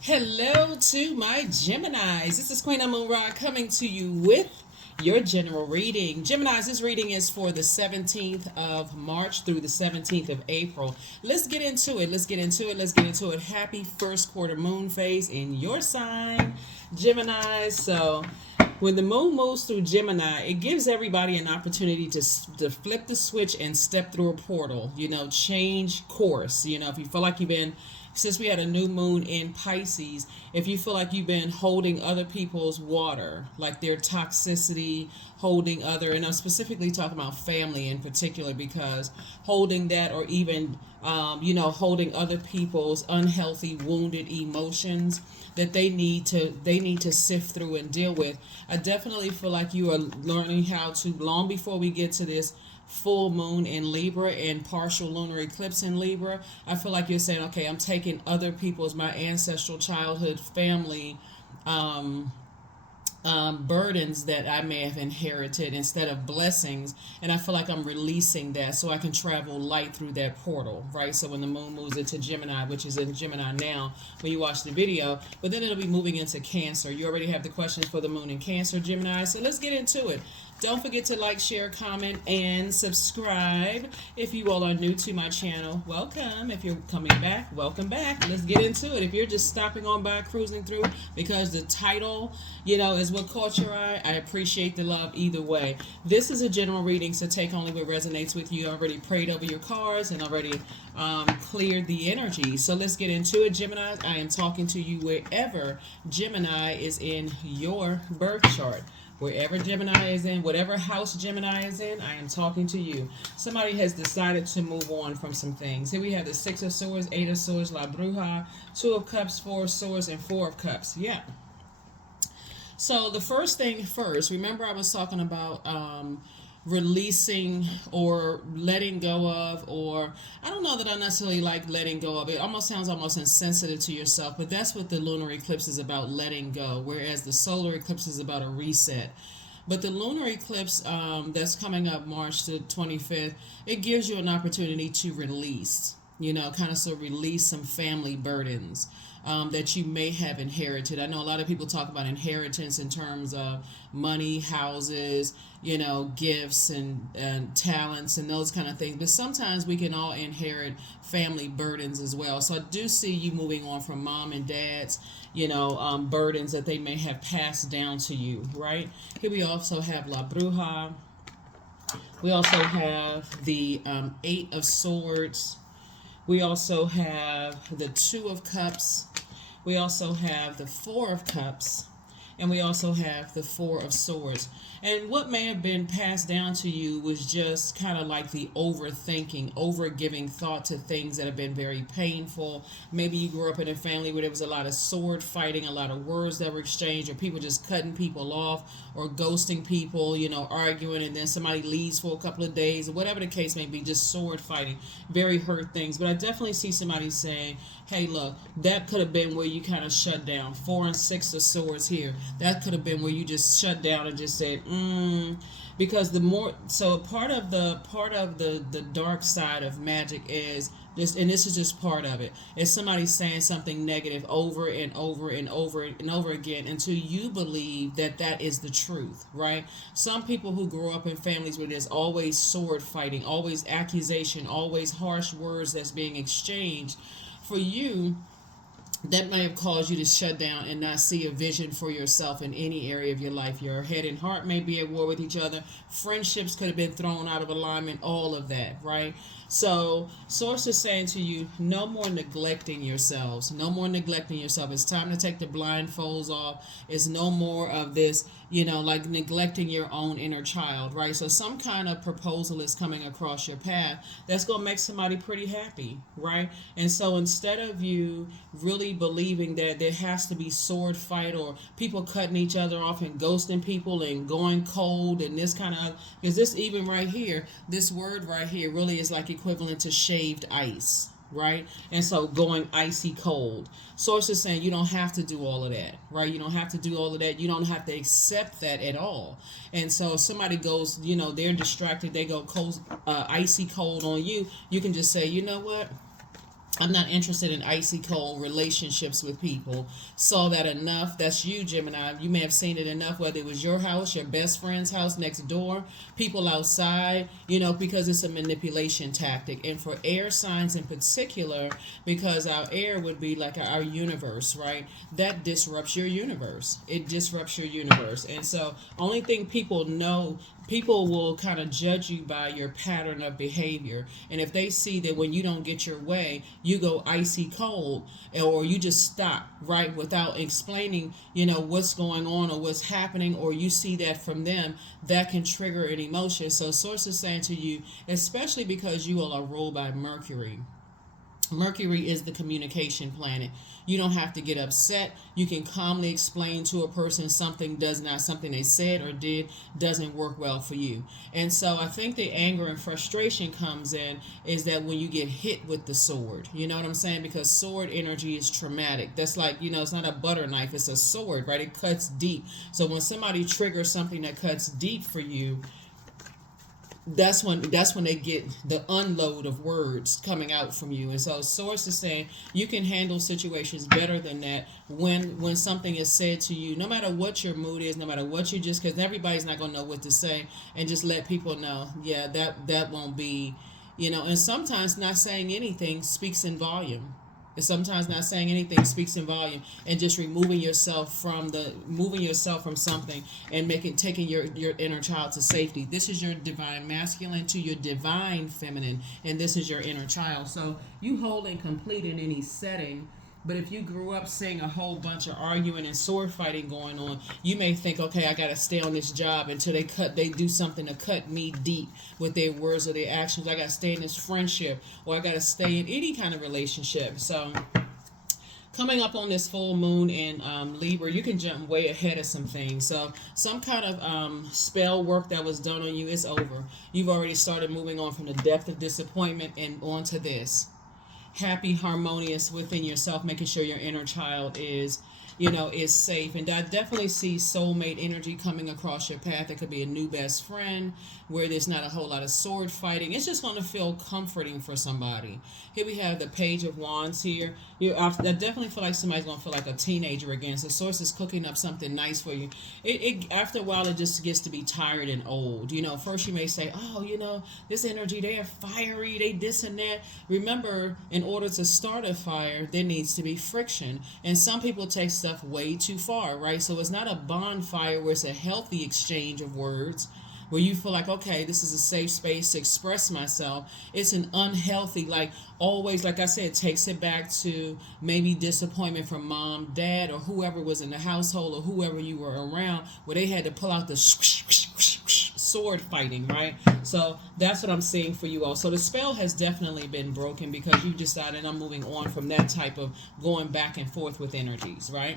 Hello to my Geminis. This is Queen Amun Ra coming to you with your general reading. Geminis, this reading is for the 17th of March through the 17th of April. Let's get into it. Happy first quarter moon phase in your sign, Geminis. So, when the moon moves through Gemini, it gives everybody an opportunity to flip the switch and step through a portal, change course. If you feel like since we had a new moon in Pisces, if you feel like you've been holding other people's water, like their toxicity, and I'm specifically talking about family in particular, because holding that, or even, holding other people's unhealthy, wounded emotions that they need to sift through and deal with. I definitely feel like you are learning how to, long before we get to this full moon in Libra and partial lunar eclipse in Libra, I feel like you're saying, okay, I'm taking other people's, my ancestral childhood family, burdens that I may have inherited instead of blessings, and I feel like I'm releasing that so I can travel light through that portal, right? So when the moon moves into Gemini, which is in Gemini now when you watch the video, but then it'll be moving into Cancer. You already have the questions for the moon in Cancer, Gemini, so let's get into it. Don't forget to like, share, comment, and subscribe. If you all are new to my channel, welcome. If you're coming back, welcome back. Let's get into it. If you're just stopping on by, cruising through because the title, is what caught your eye, I appreciate the love either way. This is a general reading, so take only what resonates with you. I already prayed over your cards and already cleared the energy. So let's get into it, Gemini. I am talking to you wherever Gemini is in your birth chart. Wherever Gemini is in, whatever house Gemini is in, I am talking to you. Somebody has decided to move on from some things. Here we have the Six of Swords, Eight of Swords, La Bruja, Two of Cups, Four of Swords, and Four of Cups. Yeah. So the first thing first, remember I was talking about releasing or letting go of, or I don't know that I necessarily like letting go of. It almost sounds almost insensitive to yourself, but that's what the lunar eclipse is about, letting go, whereas the solar eclipse is about a reset. But the lunar eclipse that's coming up March the 25th, it gives you an opportunity to release, release some family burdens that you may have inherited. I know a lot of people talk about inheritance in terms of money, houses, gifts and talents and those kind of things. But sometimes we can all inherit family burdens as well. So I do see you moving on from mom and dad's, burdens that they may have passed down to you, right? Here we also have La Bruja. We also have the Eight of Swords. We also have the Two of Cups. We also have the Four of Cups. And we also have the Four of Swords. And what may have been passed down to you was just kind of like the overthinking, over giving thought to things that have been very painful. Maybe you grew up in a family where there was a lot of sword fighting, a lot of words that were exchanged, or people just cutting people off or ghosting people, arguing, and then somebody leaves for a couple of days, or whatever the case may be, just sword fighting, very hurt things. But I definitely see somebody saying, hey, look, that could have been where you kind of shut down. Four and Six of Swords here. That could have been where you just shut down and just said, because part of the dark side of magic is this, and this is just part of it, is somebody saying something negative over and over and over and over again until you believe that that is the truth, right? Some people who grow up in families where there's always sword fighting, always accusation, always harsh words that's being exchanged, for you, that may have caused you to shut down and not see a vision for yourself in any area of your life. Your head and heart may be at war with each other. Friendships could have been thrown out of alignment, all of that, right? So, Source is saying to you, no more neglecting yourselves. No more neglecting yourself. It's time to take the blindfolds off. It's no more of this, like neglecting your own inner child, right? So some kind of proposal is coming across your path that's going to make somebody pretty happy, right? And so instead of you really believing that there has to be sword fight or people cutting each other off and ghosting people and going cold and this kind of, because this even right here, this word right here really is like equivalent to shaved ice, right? And so going icy cold. Source is saying you don't have to do all of that, right? You don't have to do all of that. You don't have to accept that at all. And so if somebody goes, they're distracted, they go cold, icy cold on you, you can just say, you know what? I'm not interested in icy cold relationships with people. Saw that enough. That's you, Gemini. You may have seen it enough, whether it was your house, your best friend's house next door, people outside, because it's a manipulation tactic. And for air signs in particular, because our air would be like our universe, right? That disrupts your universe. It disrupts your universe. And so, only thing people know, people will kind of judge you by your pattern of behavior. And if they see that when you don't get your way, you go icy cold, or you just stop, right, without explaining, what's going on or what's happening, or you see that from them, that can trigger an emotion. So source is saying to you, especially because you all are ruled by Mercury. Mercury is the communication planet. You don't have to get upset. You can calmly explain to a person something they said or did doesn't work well for you. And so I think the anger and frustration comes in is that when you get hit with the sword, you know what I'm saying? Because sword energy is traumatic. That's like, it's not a butter knife, it's a sword, right? It cuts deep. So when somebody triggers something that cuts deep for you, that's when they get the unload of words coming out from you. And so source is saying you can handle situations better than that when something is said to you, no matter what your mood is, no matter what you just, because everybody's not going to know what to say, and just let people know, yeah, that won't be, and sometimes not saying anything speaks in volume. And sometimes not saying anything speaks in volume, and just moving yourself from something and taking your inner child to safety. This is your divine masculine to your divine feminine, and this is your inner child. So you hold and complete in any setting. But if you grew up seeing a whole bunch of arguing and sword fighting going on, you may think, okay, I got to stay on this job until they do something to cut me deep with their words or their actions. I got to stay in this friendship, or I got to stay in any kind of relationship. So coming up on this full moon in Libra, you can jump way ahead of some things. So some kind of spell work that was done on you is over. You've already started moving on from the depth of disappointment and onto this. Happy, harmonious within yourself, making sure your inner child is safe. And I definitely see soulmate energy coming across your path. It could be a new best friend where there's not a whole lot of sword fighting. It's just going to feel comforting for somebody. Here we have the Page of Wands here. I definitely feel like somebody's going to feel like a teenager again. So source is cooking up something nice for you. It after a while, it just gets to be tired and old. First you may say, oh, this energy, they are fiery, they this and that. Remember, in order to start a fire, there needs to be friction. And some people take stuff way too far, right? So it's not a bonfire where it's a healthy exchange of words, where you feel like, okay, this is a safe space to express myself. It's an unhealthy, like always, like I said, takes it back to maybe disappointment from mom, dad, or whoever was in the household, or whoever you were around, where they had to pull out the sword fighting, right? So that's what I'm seeing for you all. So the spell has definitely been broken because you decided I'm moving on from that type of going back and forth with energies, right?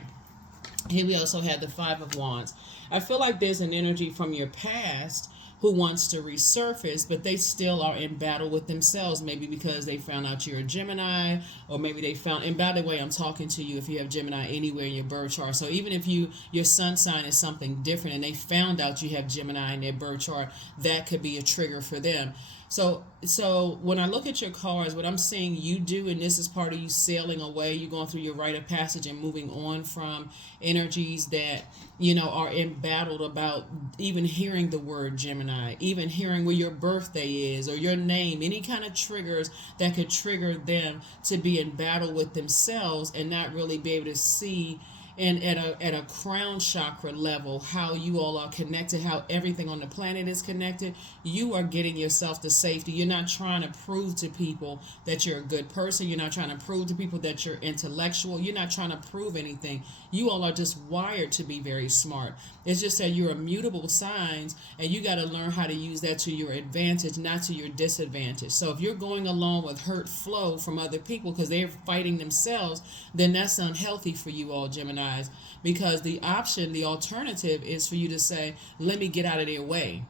Here we also had the Five of Wands. I feel like there's an energy from your past who wants to resurface, but they still are in battle with themselves, maybe because they found out you're a Gemini, or maybe they found, and by the way, I'm talking to you if you have Gemini anywhere in your birth chart. So even if your sun sign is something different and they found out you have Gemini in their birth chart, that could be a trigger for them. So when I look at your cards, what I'm seeing you do, and this is part of you sailing away, you're going through your rite of passage and moving on from energies that, are embattled about even hearing the word Gemini, even hearing where your birthday is or your name, any kind of triggers that could trigger them to be in battle with themselves and not really be able to see, and at a crown chakra level, how you all are connected, how everything on the planet is connected. You are getting yourself to safety. You're not trying to prove to people that you're a good person. You're not trying to prove to people that you're intellectual. You're not trying to prove anything. You all are just wired to be very smart. It's just that you're immutable signs, and you got to learn how to use that to your advantage, not to your disadvantage. So if you're going along with hurt flow from other people because they're fighting themselves, then that's unhealthy for you all, Geminis, because the alternative is for you to say, let me get out of their way,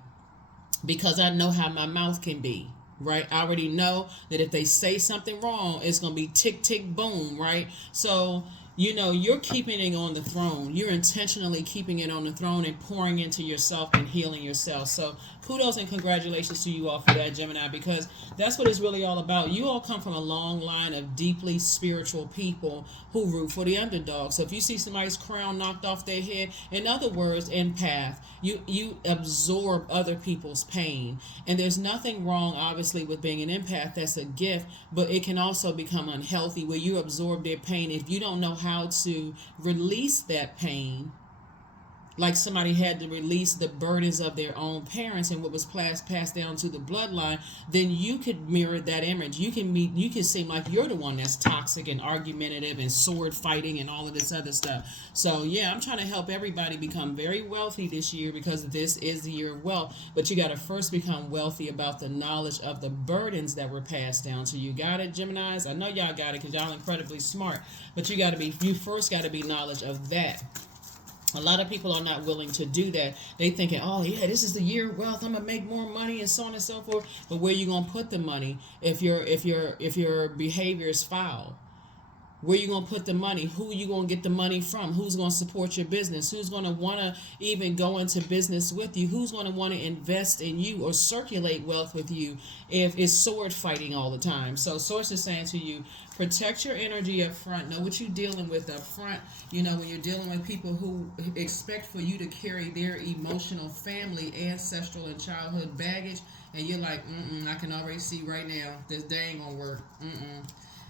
because I know how my mouth can be. Right? I already know that if they say something wrong, it's going to be tick, tick, boom, right? So, you're keeping it on the throne. You're intentionally keeping it on the throne and pouring into yourself and healing yourself. So Kudos and congratulations to you all for that, Gemini, because that's what it's really all about. You all come from a long line of deeply spiritual people who root for the underdog. So if you see somebody's crown knocked off their head, in other words, empath, you absorb other people's pain. And there's nothing wrong, obviously, with being an empath. That's a gift, but it can also become unhealthy where you absorb their pain. If you don't know how to release that pain, like somebody had to release the burdens of their own parents and what was passed down to the bloodline, then you could mirror that image. You can seem like you're the one that's toxic and argumentative and sword fighting and all of this other stuff. So yeah, I'm trying to help everybody become very wealthy this year, because this is the year of wealth. But you got to first become wealthy about the knowledge of the burdens that were passed down to you. Got it, Geminis? I know y'all got it because y'all incredibly smart. But you first got to be knowledge of that. A lot of people are not willing to do that. They thinking, oh yeah, this is the year of wealth. I'm gonna make more money and so on and so forth. But where you gonna put the money if your behavior is foul? Where you gonna put the money? Who you gonna get the money from? Who's gonna support your business? Who's gonna wanna even go into business with you? Who's gonna wanna invest in you or circulate wealth with you if it's sword fighting all the time? So Source is saying to you, protect your energy up front. Know what you're dealing with up front. You know, when you're dealing with people who expect for you to carry their emotional, family, ancestral, and childhood baggage, and you're like, I can already see right now this day ain't gonna work.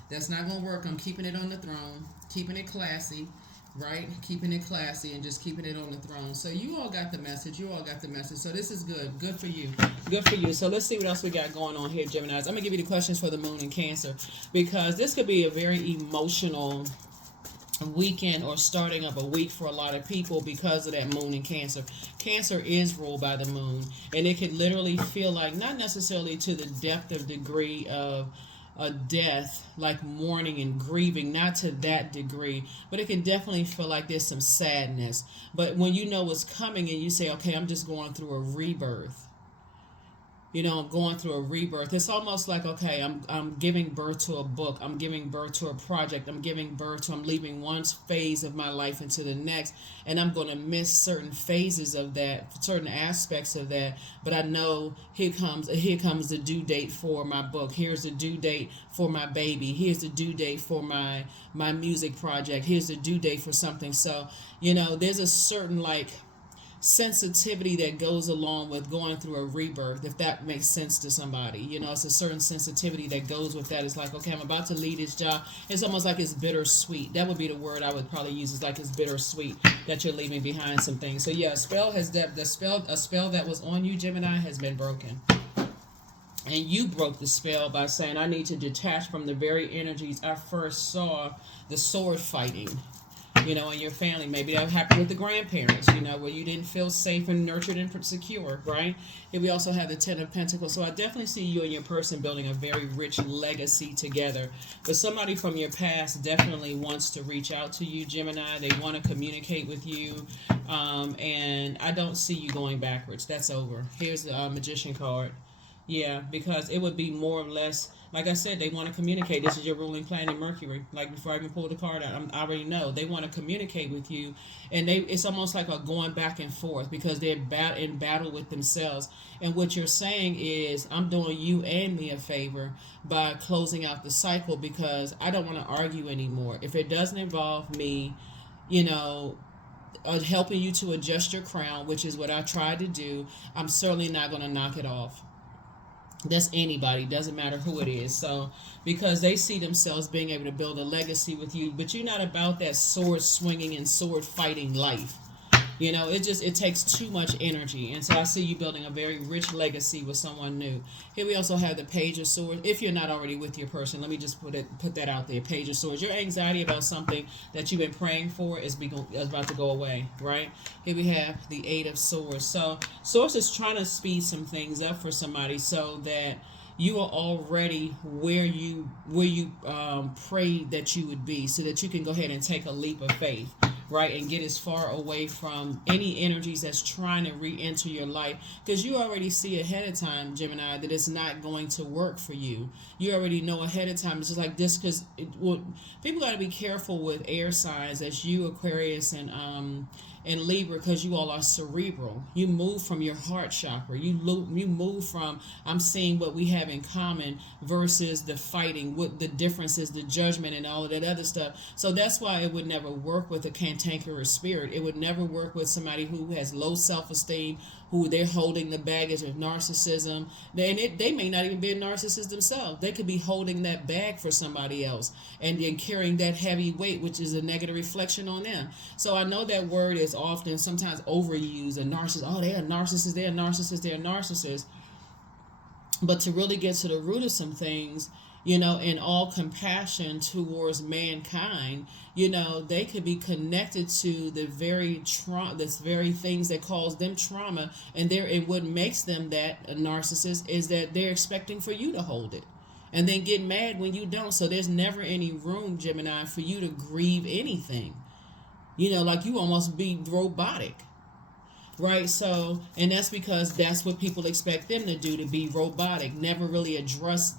That's not going to work. I'm keeping it on the throne, keeping it classy, right? Keeping it classy and just keeping it on the throne. So you all got the message. You all got the message. So this is good. Good for you. Good for you. So let's see what else we got going on here, Geminis. I'm going to give you the questions for the moon in Cancer, because this could be a very emotional weekend or starting of a week for a lot of people because of that moon in Cancer. Cancer is ruled by the moon, and it could literally feel like, not necessarily to the depth of degree of a death, like mourning and grieving, not to that degree, but it can definitely feel like there's some sadness. But when you know what's coming and you say, okay, I'm just going through a rebirth, I'm going through a rebirth. It's almost like, okay, I'm giving birth to a book. I'm giving birth to a project. I'm leaving one phase of my life into the next, and I'm going to miss certain phases of that, certain aspects of that. But I know here comes the due date for my book. Here's the due date for my baby. Here's the due date for my music project. Here's the due date for something. So, there's a certain sensitivity that goes along with going through a rebirth, if that makes sense to somebody. It's a certain sensitivity that goes with that. It's like, okay, I'm about to leave this job. It's almost like it's bittersweet. That would be the word I would probably use. Is like it's bittersweet that you're leaving behind some things. So yeah, a spell that was on you, Gemini, has been broken. And you broke the spell by saying, I need to detach from the very energies I first saw the sword fighting, in your family. Maybe that happened with the grandparents, where you didn't feel safe and nurtured and secure, right? Here we also have the Ten of Pentacles. So I definitely see you and your person building a very rich legacy together. But somebody from your past definitely wants to reach out to you, Gemini. They want to communicate with you. And I don't see you going backwards. That's over. Here's the Magician card. Yeah, because it would be more or less, like I said, they want to communicate. This is your ruling planet, Mercury. Like before I even pull the card out, I already know. They want to communicate with you. And it's almost like a going back and forth because they're in battle with themselves. And what you're saying is, I'm doing you and me a favor by closing out the cycle because I don't want to argue anymore. If it doesn't involve me, helping you to adjust your crown, which is what I tried to do, I'm certainly not going to knock it off. That's anybody, doesn't matter who it is. So because they see themselves being able to build a legacy with you, but you're not about that sword swinging and sword fighting life. It takes too much energy. And so I see you building a very rich legacy with someone new. Here we also have the Page of Swords. If you're not already with your person, let me just put that out there. Page of Swords. Your anxiety about something that you've been praying for is about to go away, right? Here we have the Eight of Swords. So Source is trying to speed some things up for somebody so that you are already where you prayed that you would be, so that you can go ahead and take a leap of faith, right, and get as far away from any energies that's trying to re-enter your life, because you already see ahead of time, Gemini, that it's not going to work for you. You already know ahead of time. It's just like this, because people got to be careful with air signs, as you, Aquarius, and in Libra, because you all are cerebral. You move from your heart chakra. You move from, I'm seeing what we have in common versus the fighting, what the difference is, the judgment and all of that other stuff. So that's why it would never work with a cantankerous spirit. It would never work with somebody who has low self-esteem, who they're holding the baggage of narcissism. They may not even be a narcissist themselves. They could be holding that bag for somebody else and then carrying that heavy weight, which is a negative reflection on them. So I know that word is often sometimes overused, a narcissist. Oh, they're a narcissist, they're a narcissist, they're a narcissist. But to really get to the root of some things, in all compassion towards mankind, they could be connected to the very things that cause them trauma, and what makes them that a narcissist is that they're expecting for you to hold it, and then get mad when you don't. So there's never any room, Gemini, for you to grieve anything. Like you almost be robotic. Right, so, and that's because that's what people expect them to do, to be robotic, never really address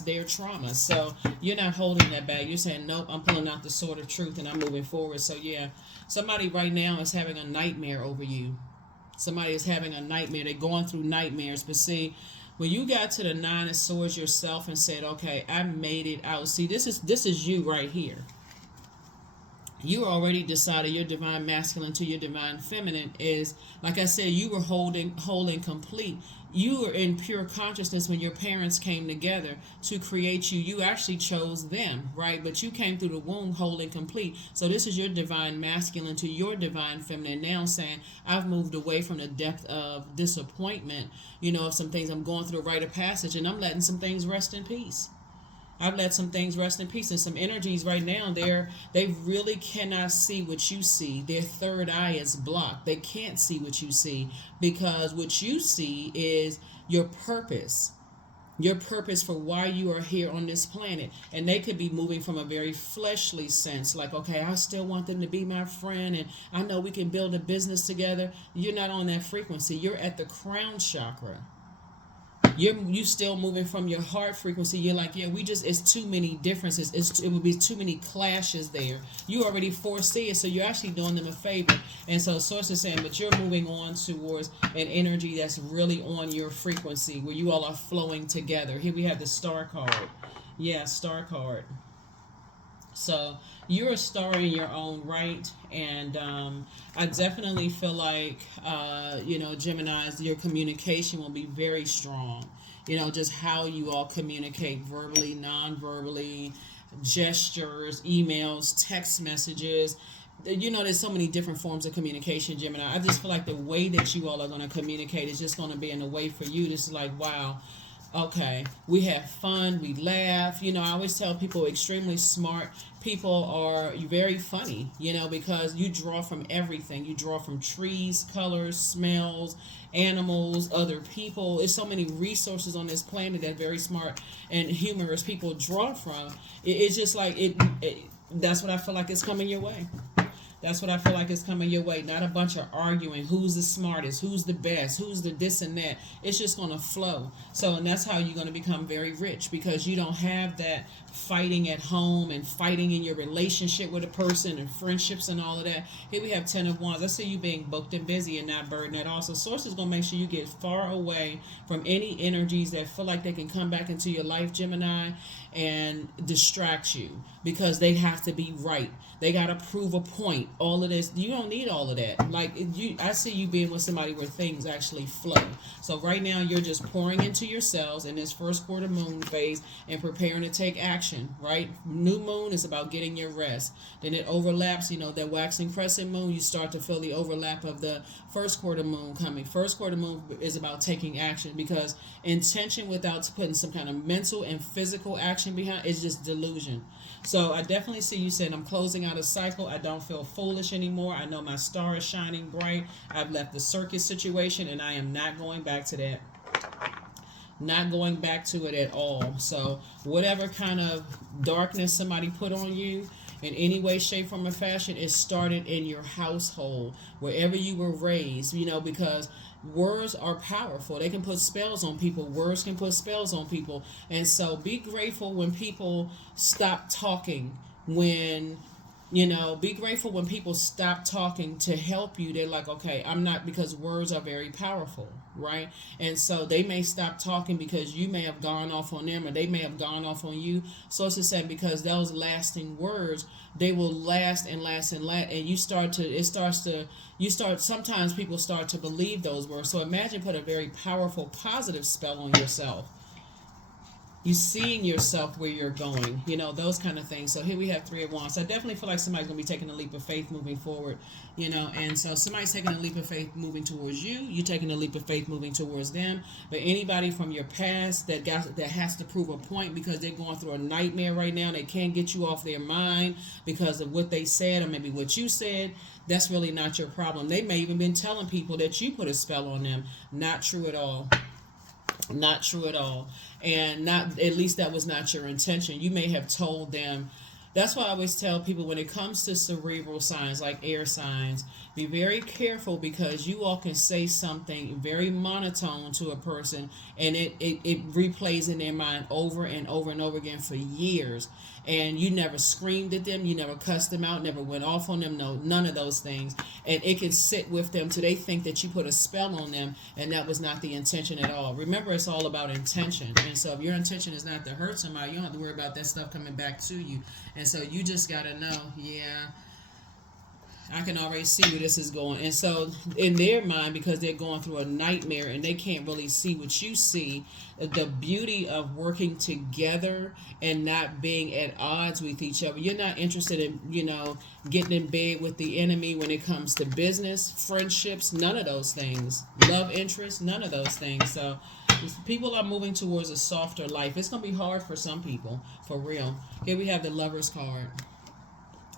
their trauma. So you're not holding that back. You're saying, nope, I'm pulling out the sword of truth and I'm moving forward. So yeah, somebody right now is having a nightmare over you. Somebody is having a nightmare. They're going through nightmares. But see, when you got to the 9 of Swords yourself and said, okay, I made it out. See, this is you right here. You already decided your divine masculine to your divine feminine is, like I said, you were holding complete. You were in pure consciousness when your parents came together to create you. You actually chose them, right? But you came through the womb holding complete. So this is your divine masculine to your divine feminine now saying, I've moved away from the depth of disappointment, of some things. I'm going through a rite of passage and I'm letting some things rest in peace. I've let some things rest in peace, and some energies right now, they really cannot see what you see. Their third eye is blocked. They can't see what you see, because what you see is your purpose for why you are here on this planet. And they could be moving from a very fleshly sense, like, okay, I still want them to be my friend, and I know we can build a business together. You're not on that frequency. You're at the crown chakra. You still moving from your heart frequency. You're like, yeah, it's too many differences. It would be too many clashes there. You already foresee it, so you're actually doing them a favor. And so Source is saying, but you're moving on towards an energy that's really on your frequency, where you all are flowing together. Here we have the star card. Yeah, star card. So you're a star in your own right, and I definitely feel like, Geminis, your communication will be very strong. Just how you all communicate verbally, non-verbally, gestures, emails, text messages. There's so many different forms of communication, Gemini. I just feel like the way that you all are going to communicate is just going to be in a way for you. Just like, wow. Okay, we have fun, we laugh. I always tell people extremely smart people are very funny, because you draw from everything. You draw from trees, colors, smells, animals, other people. There's so many resources on this planet that very smart and humorous people draw from. It's just like, that's what I feel like is coming your way. That's what I feel like is coming your way. Not a bunch of arguing. Who's the smartest? Who's the best? Who's the this and that? It's just going to flow. So, and that's how you're going to become very rich, because you don't have that fighting at home and fighting in your relationship with a person and friendships and all of that. Here we have 10 of Wands. I see you being booked and busy and not burdened at all. So Source is going to make sure you get far away from any energies that feel like they can come back into your life, Gemini, and distract you, because they have to be right. They got to prove a point. All of this, you don't need all of that. Like, I see you being with somebody where things actually flow. So right now you're just pouring into yourselves in this first quarter moon phase and preparing to take action, right? New moon is about getting your rest. Then it overlaps, that waxing crescent moon, you start to feel the overlap of the first quarter moon coming. First quarter moon is about taking action, because intention without putting some kind of mental and physical action behind is just delusion. So I definitely see you saying, I'm closing out a cycle. I don't feel foolish anymore. I know my star is shining bright. I've left the circus situation and I am not going back to that. Not going back to it at all. So whatever kind of darkness somebody put on you in any way, shape, form, or fashion, it started in your household, wherever you were raised, because words are powerful. They can put spells on people. Words can put spells on people. And so be grateful when people stop talking, when You know, be grateful when people stop talking to help you. They're like, okay, I'm not, because words are very powerful, right? And so they may stop talking because you may have gone off on them, or they may have gone off on you. So it's the same, because those lasting words, they will last and last and last. And sometimes people start to believe those words. So imagine put a very powerful, positive spell on yourself. You seeing yourself where you're going, those kind of things. So here we have Three of Wands. I definitely feel like somebody's going to be taking a leap of faith moving forward, and so somebody's taking a leap of faith moving towards you. You're taking a leap of faith moving towards them. But anybody from your past that has to prove a point because they're going through a nightmare right now, they can't get you off their mind because of what they said or maybe what you said, that's really not your problem. They may even been telling people that you put a spell on them. Not true at all. Not true at all. And not, at least that was not your intention. You may have told them. That's why I always tell people, when it comes to cerebral signs like air signs, be very careful, because you all can say something very monotone to a person, and it replays in their mind over and over and over again for years. And you never screamed at them, you never cussed them out, never went off on them, no, none of those things. And it can sit with them till they think that you put a spell on them, and that was not the intention at all. Remember, it's all about intention. And so if your intention is not to hurt somebody, you don't have to worry about that stuff coming back to you. And so you just got to know, I can already see where this is going. And so in their mind, because they're going through a nightmare and they can't really see what you see, the beauty of working together and not being at odds with each other. You're not interested in, getting in bed with the enemy when it comes to business, friendships, none of those things. Love interest, none of those things. So people are moving towards a softer life. It's going to be hard for some people, for real. Here we have the Lover's card.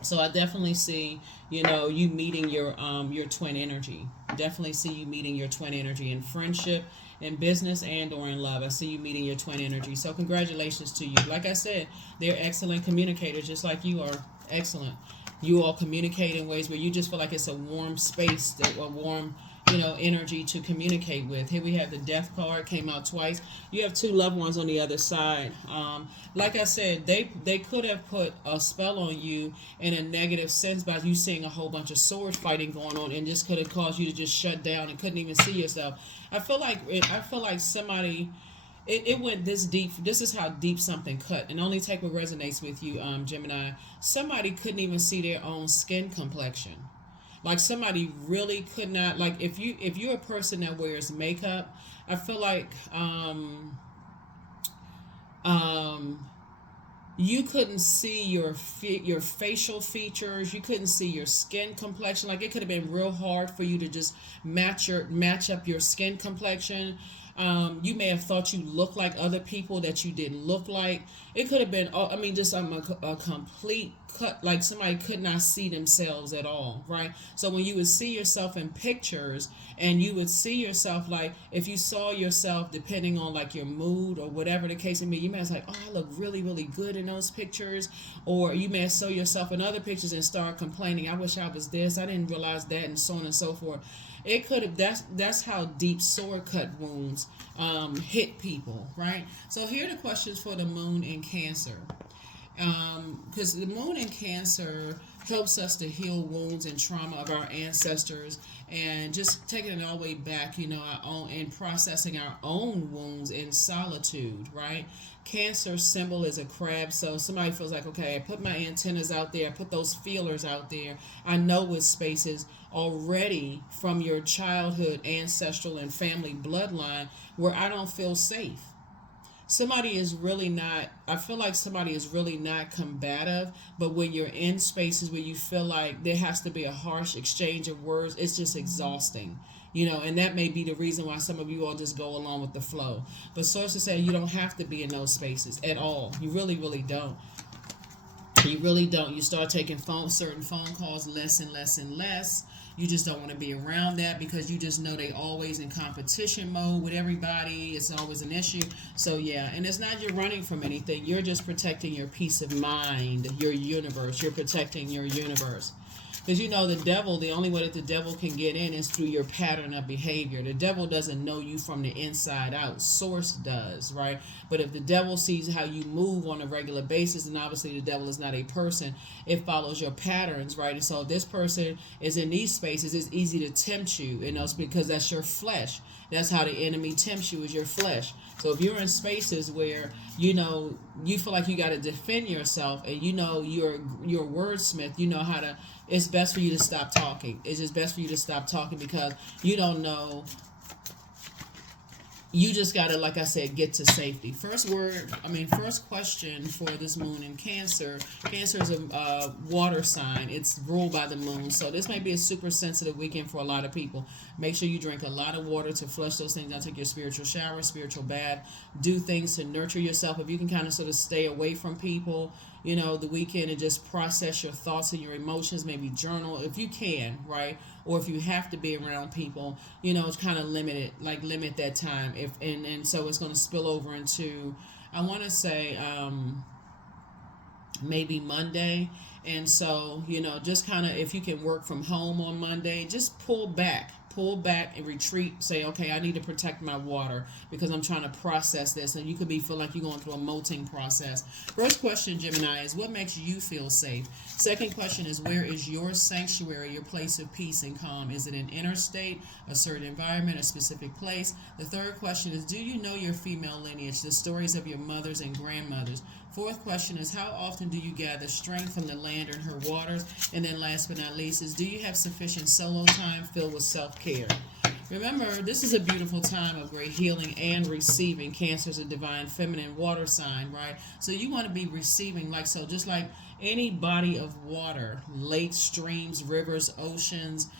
So I definitely see, you meeting your twin energy. Definitely see you meeting your twin energy in friendship, in business, and or in love. I see you meeting your twin energy. So congratulations to you. Like I said, they're excellent communicators, just like you are. Excellent. You all communicate in ways where you just feel like it's a warm space, a warm energy to communicate with. Here we have the Death card, came out twice. You have two loved ones on the other side. Like I said, they could have put a spell on you in a negative sense by you seeing a whole bunch of sword fighting going on, and just could have caused you to just shut down and couldn't even see yourself. I feel like somebody. It went this deep. This is how deep something cut. And only take what resonates with you, Gemini. Somebody couldn't even see their own skin complexion. Like somebody really could not. Like if you're a person that wears makeup, I feel like you couldn't see your facial features. You couldn't see your skin complexion. Like it could have been real hard for you to just match up your skin complexion. You may have thought you looked like other people that you didn't look like. It could have been, just a complete cut, like somebody could not see themselves at all, right? So when you would see yourself in pictures, and you would see yourself, like if you saw yourself, depending on like your mood or whatever the case may be, you may have like, oh, I look really, really good in those pictures. Or you may have saw yourself in other pictures and start complaining, I wish I was this, I didn't realize that, and so on and so forth. It could have. That's how deep sword cut wounds hit people, right? So here are the questions for the Moon in Cancer, because the Moon in Cancer helps us to heal wounds and trauma of our ancestors, and just taking it all the way back, our own, and processing our own wounds in solitude, right? Cancer symbol is a crab, so somebody feels like, okay, I put my antennas out there, I put those feelers out there. I know what spaces already from your childhood, ancestral, and family bloodline where I don't feel safe. Somebody is really not, I feel like somebody is really not combative, but when you're in spaces where you feel like there has to be a harsh exchange of words, it's just exhausting. And that may be the reason why some of you all just go along with the flow. But sources say you don't have to be in those spaces at all. You really, really don't. You really don't. You start taking certain phone calls less and less and less. You just don't want to be around that, because you just know they always in competition mode with everybody. It's always an issue. So yeah, and it's not you're running from anything. You're just protecting your peace of mind, your universe. You're protecting your universe. Because you know, the devil, the only way that the devil can get in is through your pattern of behavior. The devil doesn't know you from the inside out. Source does, right? But if the devil sees how you move on a regular basis, and obviously the devil is not a person, it follows your patterns, right? And so if this person is in these spaces, it's easy to tempt you, because that's your flesh. That's how the enemy tempts you, is your flesh. So if you're in spaces where you feel like you got to defend yourself, and you're a wordsmith, how to. It's best for you to stop talking. It's just best for you to stop talking, because you don't know. You just gotta, like I said, get to safety. First question for this moon in Cancer. Cancer is a water sign. It's ruled by the moon. So this may be a super sensitive weekend for a lot of people. Make sure you drink a lot of water to flush those things out. Take your spiritual shower, spiritual bath. Do things to nurture yourself. If you can kind of sort of stay away from people, the weekend, and just process your thoughts and your emotions, maybe journal if you can, right? Or if you have to be around people, it's kind of limit that time. And so it's going to spill over into, I want to say, maybe Monday. And so, just kind of, if you can work from home on Monday, just pull back and retreat. Say, okay, I need to protect my water because I'm trying to process this. And you could feel like you're going through a molting process. First question, Gemini, is what makes you feel safe? Second question is, where is your sanctuary, your place of peace and calm? Is it an inner state, a certain environment, a specific place? The third question is, do you know your female lineage, the stories of your mothers and grandmothers? Fourth question is, how often do you gather strength from the land and her waters? And then last but not least is, do you have sufficient solo time filled with self-care? Remember, this is a beautiful time of great healing and receiving. Cancer is a divine feminine water sign, right? So you want to be receiving, just like any body of water, lakes, streams, rivers, oceans,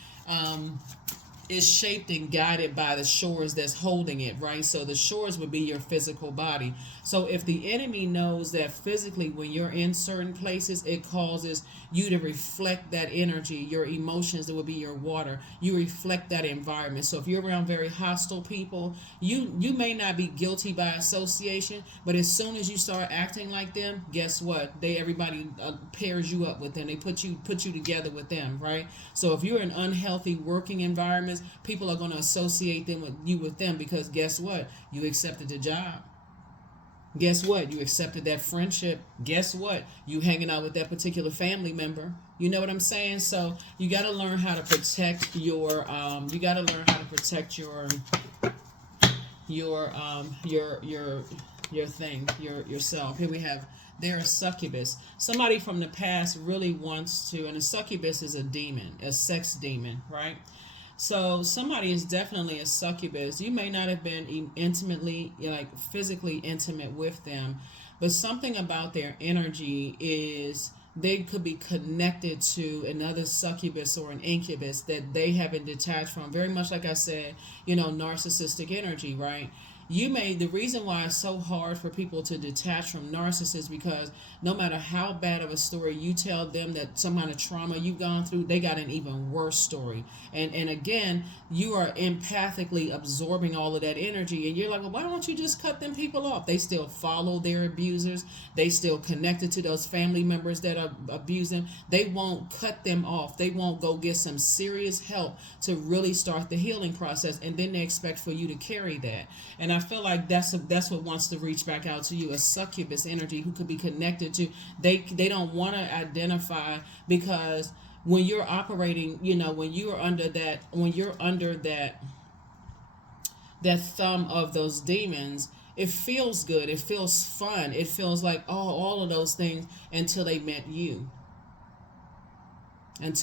is shaped and guided by the shores that's holding it, right? So the shores would be your physical body. So if the enemy knows that physically when you're in certain places, it causes you to reflect that energy, your emotions, that would be your water. You reflect that environment. So if you're around very hostile people, you may not be guilty by association, but as soon as you start acting like them, guess what? Everybody pairs you up with them. They put you together with them, right? So if you're in unhealthy working environments, people are going to associate with them because guess what? You accepted the job. Guess what? You accepted that friendship. Guess what? You hanging out with that particular family member. You know what I'm saying? So you got to learn how to protect your. You got to learn how to protect your thing, yourself. Here we have. They're a succubus. Somebody from the past really wants to, and a succubus is a demon, a sex demon, right? So somebody is definitely a succubus. You may not have been intimately, physically intimate with them, but something about their energy is they could be connected to another succubus or an incubus that they haven't detached from. Very much like I said, narcissistic energy, right? The reason why it's so hard for people to detach from narcissists, because no matter how bad of a story you tell them, that some kind of trauma you've gone through, they got an even worse story. And again, you are empathically absorbing all of that energy, and you're like, well, why don't you just cut them people off? They still follow their abusers. They still connected to those family members that are abusing. They won't cut them off. They won't go get some serious help to really start the healing process, and then they expect for you to carry that. And I feel like that's what wants to reach back out to you, a succubus energy who could be connected to. They don't want to identify, because when you're operating, when you're under that thumb of those demons, it feels good. It feels fun. It feels like, all of those things until they met you. And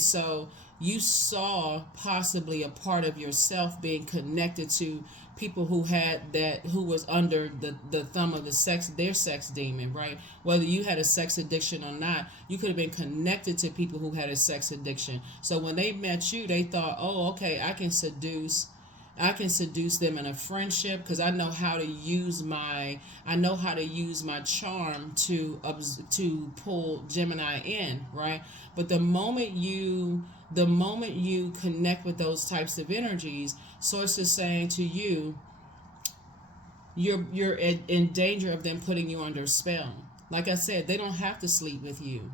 so you saw possibly a part of yourself being connected to people who was under the thumb of their sex demon, right? Whether you had a sex addiction or not, you could have been connected to people who had a sex addiction. So when they met you, they thought, okay, I can seduce them in a friendship, because I know how to use my charm to pull Gemini in, right? But the moment you connect with those types of energies, Source is saying to you, you're in danger of them putting you under a spell. Like I said, they don't have to sleep with you,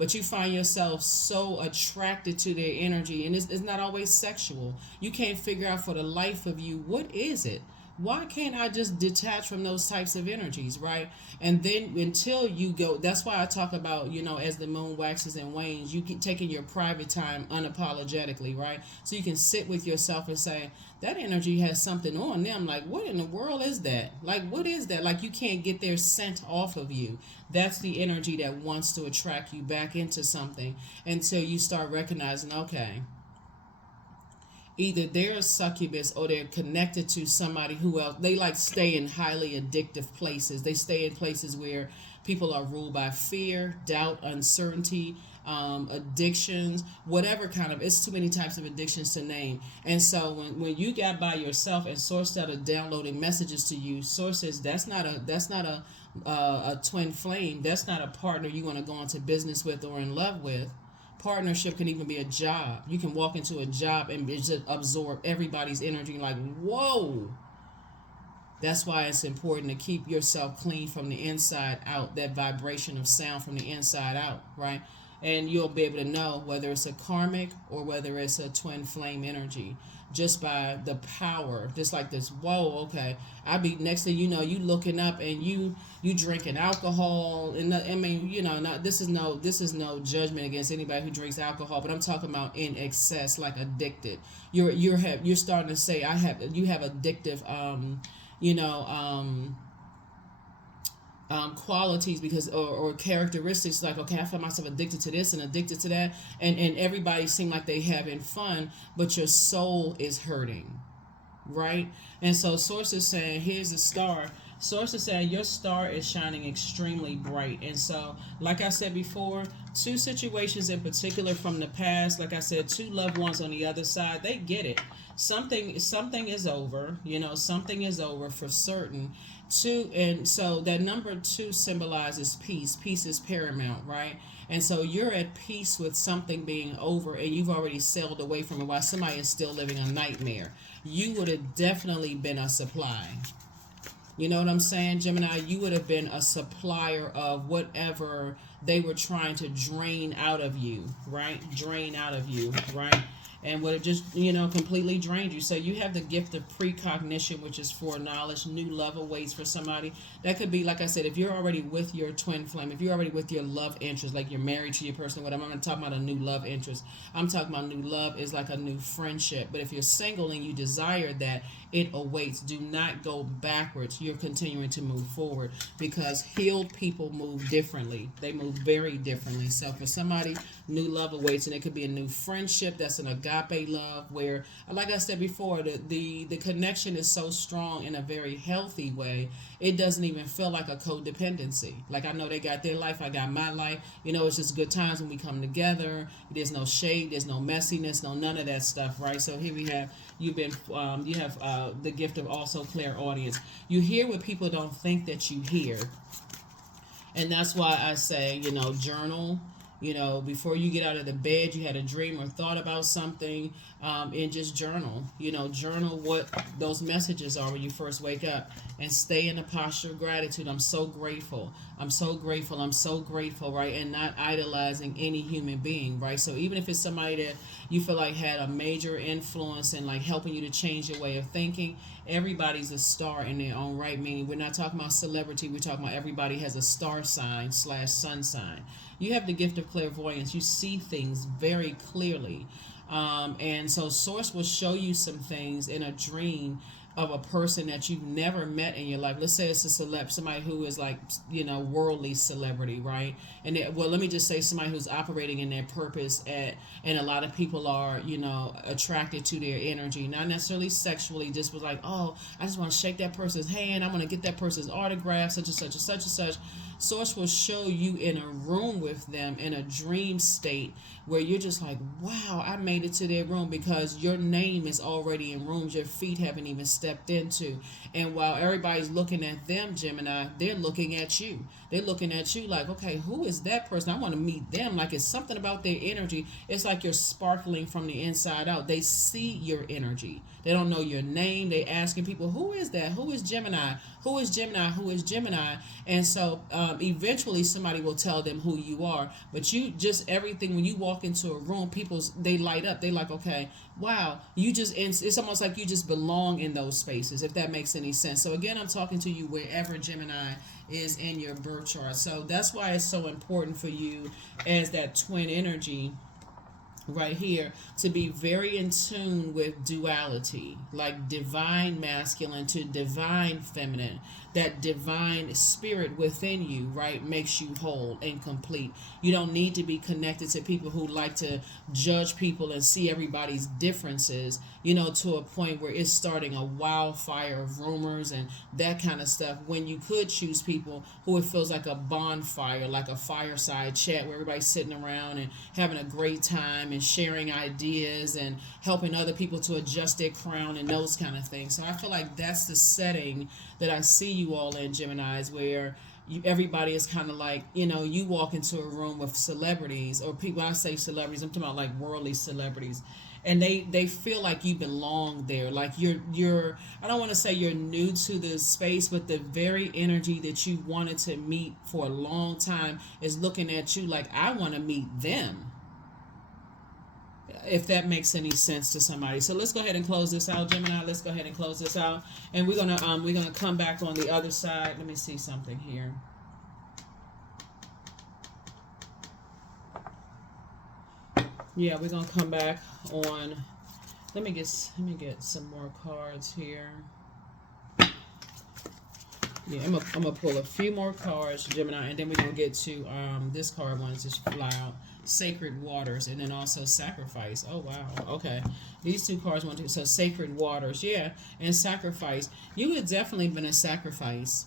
but you find yourself so attracted to their energy, and it's not always sexual. You can't figure out for the life of you, what is it? Why can't I just detach from those types of energies, right? And then until you go, that's why I talk about, as the moon waxes and wanes, you keep taking your private time unapologetically, right? So you can sit with yourself and say, that energy has something on them. Like, what in the world is that? Like, what is that? Like, you can't get their scent off of you. That's the energy that wants to attract you back into something until you start recognizing, okay, either they're a succubus or they're connected to somebody who else. They like stay in highly addictive places. They stay in places where people are ruled by fear, doubt, uncertainty, addictions, whatever kind of. It's too many types of addictions to name. And so when you got by yourself and Source started downloading messages to you, Source says that's not a twin flame. That's not a partner you want to go into business with or in love with. Partnership can even be a job. You can walk into a job and just absorb everybody's energy like, whoa. That's why it's important to keep yourself clean from the inside out, that vibration of sound from the inside out, right? And you'll be able to know whether it's a karmic or whether it's a twin flame energy just by the power, just like this. Whoa, okay. I'd be, next thing you know, you looking up and you drinking alcohol, and I mean, not, this is no judgment against anybody who drinks alcohol, but I'm talking about in excess, like addicted. You're starting to say you have addictive qualities because or characteristics, like, okay, I find myself addicted to this and addicted to that, and everybody seem like they having fun, but your soul is hurting, right? And so Source is saying, here's a star. Source is saying your star is shining extremely bright. And so, like I said before, two situations in particular from the past, like I said, two loved ones on the other side, they get it. Something is over, something is over for certain. Two, and so that number 2 symbolizes peace. Peace is paramount, right? And so you're at peace with something being over, and you've already sailed away from it while somebody is still living a nightmare. You would have definitely been a supply. You know what I'm saying, Gemini? You would have been a supplier of whatever they were trying to drain out of you, right? Drain out of you, right? And would have just, completely drained you. So you have the gift of precognition, which is foreknowledge, new love awaits for somebody. That could be, like I said, if you're already with your twin flame, if you're already with your love interest, like you're married to your person, whatever, I'm not talking about a new love interest. I'm talking about new love is like a new friendship. But if you're single and you desire that, it awaits. Do not go backwards. You're continuing to move forward because healed people move differently. They move very differently. So for somebody, new love awaits, and it could be a new friendship. That's an agape love where, like I said before, the connection is so strong in a very healthy way. It doesn't even feel like a codependency. Like, I know they got their life, I got my life. It's just good times when we come together. There's no shade, there's no messiness, no none of that stuff, right? So here we have, you have the gift of also clairaudience. You hear what people don't think that you hear. And that's why I say, journal. Before you get out of the bed, you had a dream or thought about something, and just journal. Journal what those messages are when you first wake up, and stay in a posture of gratitude. I'm so grateful. I'm so grateful. I'm so grateful, right? And not idolizing any human being, right? So even if it's somebody that you feel like had a major influence in like helping you to change your way of thinking, everybody's a star in their own right. Meaning, we're not talking about celebrity. We're talking about everybody has a star sign / sun sign. You have the gift of clairvoyance. You see things very clearly. And so Source will show you some things in a dream of a person that you've never met in your life. Let's say it's a celeb, somebody who is like, worldly celebrity, right? And let me just say somebody who's operating in their purpose and a lot of people are, attracted to their energy, not necessarily sexually, just was like, oh, I just want to shake that person's hand. I want to get that person's autograph, such and such and such and such. Source will show you in a room with them in a dream state where you're just like, wow, I made it to their room, because your name is already in rooms your feet haven't even stepped into. And while everybody's looking at them, Gemini, they're looking at you. They're looking at you like, okay, who is that person? I want to meet them. Like, it's something about their energy. It's like you're sparkling from the inside out. They see your energy. They don't know your name. They asking people, who is that? Who is Gemini? Who is Gemini? Who is Gemini? And so eventually somebody will tell them who you are. But you just, everything, when you walk into a room, they light up. They like, okay, wow, it's almost like you just belong in those spaces, if that makes any sense. So again, I'm talking to you wherever Gemini is in your birth chart. So that's why it's so important for you as that twin energy right here to be very in tune with duality, like divine masculine to divine feminine. That divine spirit within you, right, makes you whole and complete. You don't need to be connected to people who like to judge people and see everybody's differences, to a point where it's starting a wildfire of rumors and that kind of stuff, when you could choose people who it feels like a bonfire, like a fireside chat where everybody's sitting around and having a great time and sharing ideas and helping other people to adjust their crown and those kind of things. So I feel like that's the setting that I see you all in, Geminis, where everybody is kind of like, you walk into a room with celebrities or people. I say celebrities, I'm talking about like worldly celebrities, and they feel like you belong there. Like you're I don't want to say you're new to the space, but the very energy that you wanted to meet for a long time is looking at you like, I want to meet them, if that makes any sense to somebody. So let's go ahead and close this out, Gemini. Let's go ahead and close this out, and we're gonna come back on the other side. Let me see something here. Yeah, we're gonna come back on. Let me get some more cards here. Yeah, I'm gonna pull a few more cards, Gemini, and then we're gonna get to this card wants to fly out. Sacred waters, and then also sacrifice. Oh wow, okay. These two cards want to, so sacred waters, yeah, and sacrifice. You have definitely been a sacrifice,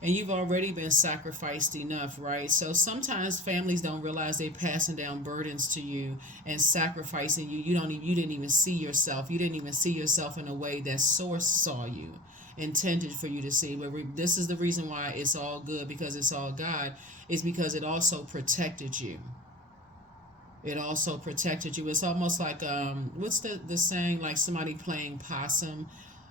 and you've already been sacrificed enough, right? So sometimes families don't realize they're passing down burdens to you and sacrificing you. You didn't even see yourself. You didn't even see yourself in a way that Source saw you, intended for you to see. But this is the reason why it's all good, because it's all God, is because it also protected you. It also protected you. It's almost like, what's the saying, like somebody playing possum,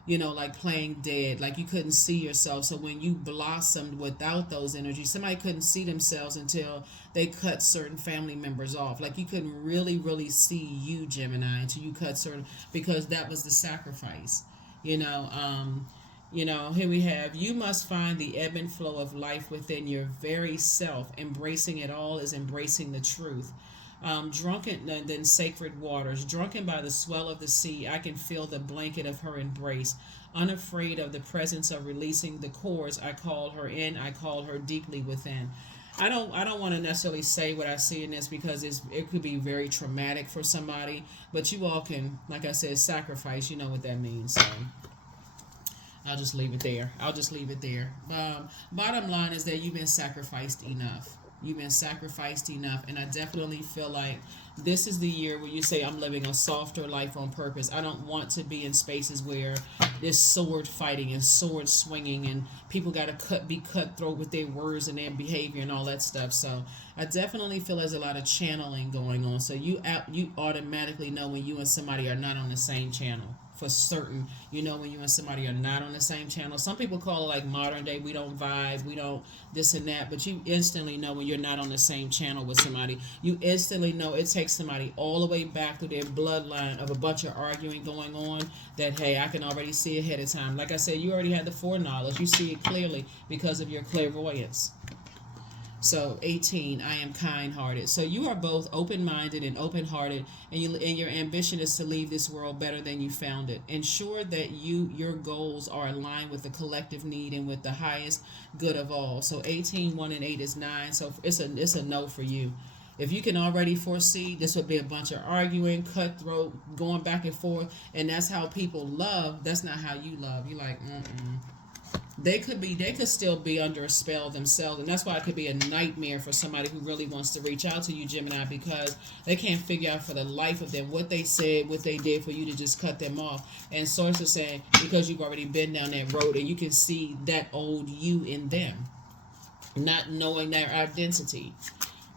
like playing dead, like you couldn't see yourself. So when you blossomed without those energies, somebody couldn't see themselves until they cut certain family members off. Like you couldn't really, really see you, Gemini, until you cut certain, because that was the sacrifice, here we have, you must find the ebb and flow of life within your very self. Embracing it all is embracing the truth. Drunken, and then sacred waters. Drunken by the swell of the sea, I can feel the blanket of her embrace. Unafraid of the presence of releasing the cords, I call her in. I call her deeply within. I don't want to necessarily say what I see in this, because it could be very traumatic for somebody. But you all can, like I said, sacrifice. You know what that means. So I'll just leave it there. Bottom line is that you've been sacrificed enough. You've been sacrificed enough, and I definitely feel like this is the year where you say, I'm living a softer life on purpose. I don't want to be in spaces where there's sword fighting and sword swinging and people got to be cutthroat with their words and their behavior and all that stuff. So I definitely feel there's a lot of channeling going on. So you automatically know when you and somebody are not on the same channel. For certain, when you and somebody are not on the same channel. Some people call it like modern day, we don't vibe, we don't this and that, but you instantly know when you're not on the same channel with somebody. You instantly know it takes somebody all the way back through their bloodline of a bunch of arguing going on, that, hey, I can already see ahead of time. Like I said, you already had the foreknowledge. You see it clearly because of your clairvoyance. So 18, I am kind-hearted. So you are both open-minded and open-hearted, and your ambition is to leave this world better than you found it. Ensure that your goals are aligned with the collective need and with the highest good of all. So 18, 1 and 8 is 9. So it's a no for you. If you can already foresee, this would be a bunch of arguing, cutthroat, going back and forth, and that's how people love. That's not how you love. You're like, They could still be under a spell themselves, and that's why it could be a nightmare for somebody who really wants to reach out to you, Gemini, because they can't figure out for the life of them what they said, what they did for you to just cut them off. And Source is saying, because you've already been down that road and you can see that old you in them, not knowing their identity,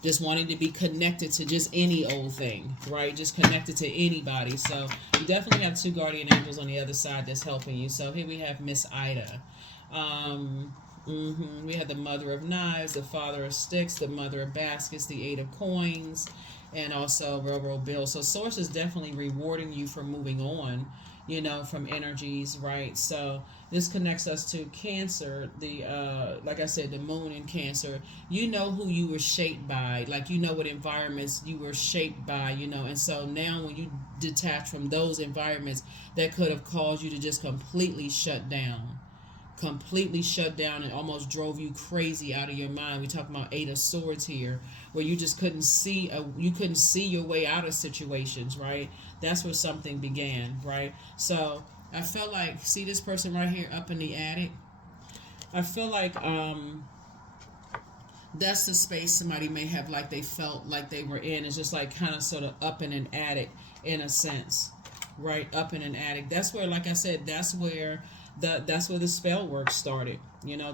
just wanting to be connected to just any old thing, right? Just connected to anybody. So you definitely have two guardian angels on the other side that's helping you. So here we have Miss Ida. We had the Mother of Knives, the Father of Sticks, the Mother of Baskets, the Eight of Coins, and also Railroad Bill. So Source is definitely rewarding you for moving on, from energies, right? So this connects us to Cancer. The like I said, the Moon in Cancer. You know who you were shaped by, like what environments you were shaped by, and so now when you detach from those environments, that could have caused you to just completely shut down and almost drove you crazy out of your mind. We talk about Eight of Swords here, where you just couldn't see your way out of situations, right? That's where something began, right? So I felt like, see this person right here up in the attic? I feel like that's the space somebody may have, like, they felt like they were in. It's just like kind of sort of up in an attic in a sense, right? Up in an attic. That's where, like I said, that's where the spell work started.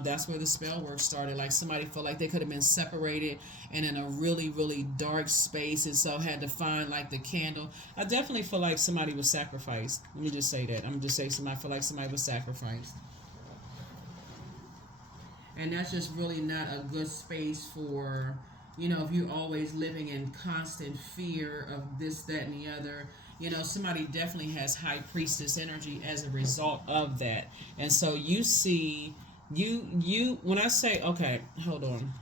That's where the spell work started. Like somebody felt like they could have been separated and in a really, really dark space, and so had to find like the candle. I definitely feel like somebody was sacrificed. Let me just say that. I'm just saying I feel like somebody was sacrificed. And that's just really not a good space for, if you're always living in constant fear of this, that, and the other. Somebody definitely has high priestess energy as a result of that. And so you see, when I say, okay, hold on.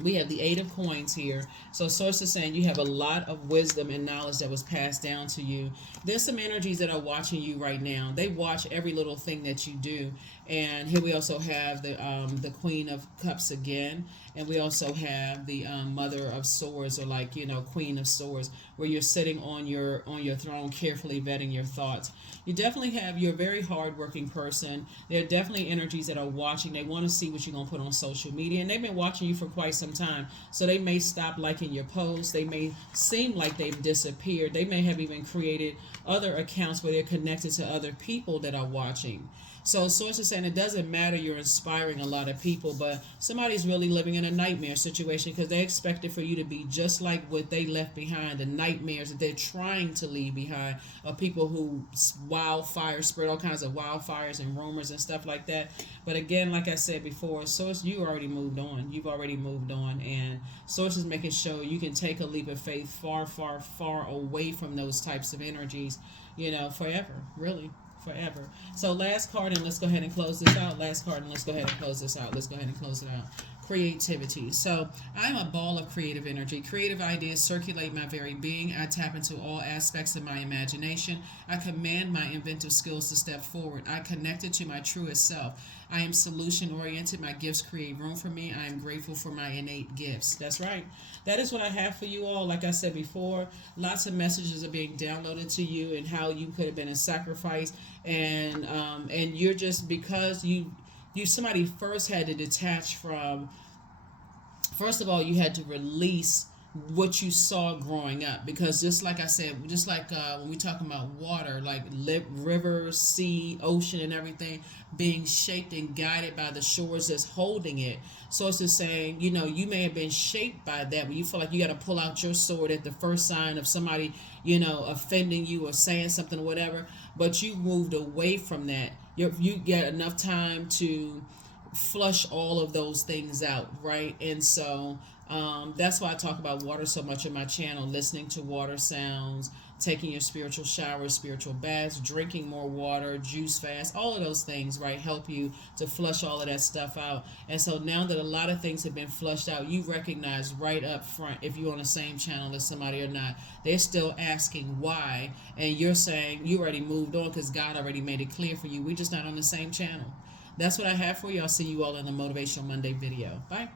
We have the Eight of Coins here. So Source is saying you have a lot of wisdom and knowledge that was passed down to you. There's some energies that are watching you right now. They watch every little thing that you do. And here we also have the Queen of Cups again. And we also have the Mother of Swords, or like, Queen of Swords, where you're sitting on your throne, carefully vetting your thoughts. You're a very hardworking person. There are definitely energies that are watching. They want to see what you're going to put on social media. And they've been watching you for quite some time. So they may stop liking your posts. They may seem like they've disappeared. They may have even created other accounts where they're connected to other people that are watching. So Source is saying it doesn't matter, you're inspiring a lot of people, but somebody's really living in a nightmare situation because they expected for you to be just like what they left behind, the nightmares that they're trying to leave behind, of people who spread all kinds of wildfires and rumors and stuff like that. But again, like I said before, Source, you already moved on. You've already moved on, and Source is making sure you can take a leap of faith far, far, far away from those types of energies, forever, really. Forever. So last card, and let's go ahead and close this out. Last card, and let's go ahead and close this out. Let's go ahead and close it out. Creativity. So I'm a ball of creative energy. Creative ideas circulate my very being. I tap into all aspects of my imagination. I command my inventive skills to step forward. I connected to my truest self. I am solution oriented. My gifts create room for me. I am grateful for my innate gifts. That's right. That is what I have for you all. Like I said before, lots of messages are being downloaded to you and how you could have been a sacrifice, and you're just, because you somebody first had to detach from. First of all, you had to release what you saw growing up, because just like I said, just like when we talk about water, like river, sea, ocean, and everything being shaped and guided by the shores that's holding it. So it's just saying, you may have been shaped by that, but you feel like you got to pull out your sword at the first sign of somebody, offending you or saying something or whatever, but you moved away from that. You get enough time to flush all of those things out, right? And so that's why I talk about water so much on my channel, listening to water sounds, taking your spiritual showers, spiritual baths, drinking more water, juice fast, all of those things, right, help you to flush all of that stuff out. And so now that a lot of things have been flushed out, you recognize right up front, if you're on the same channel as somebody or not, they're still asking why, and you're saying you already moved on because God already made it clear for you. We're just not on the same channel. That's what I have for you. I'll see you all in the Motivational Monday video. Bye.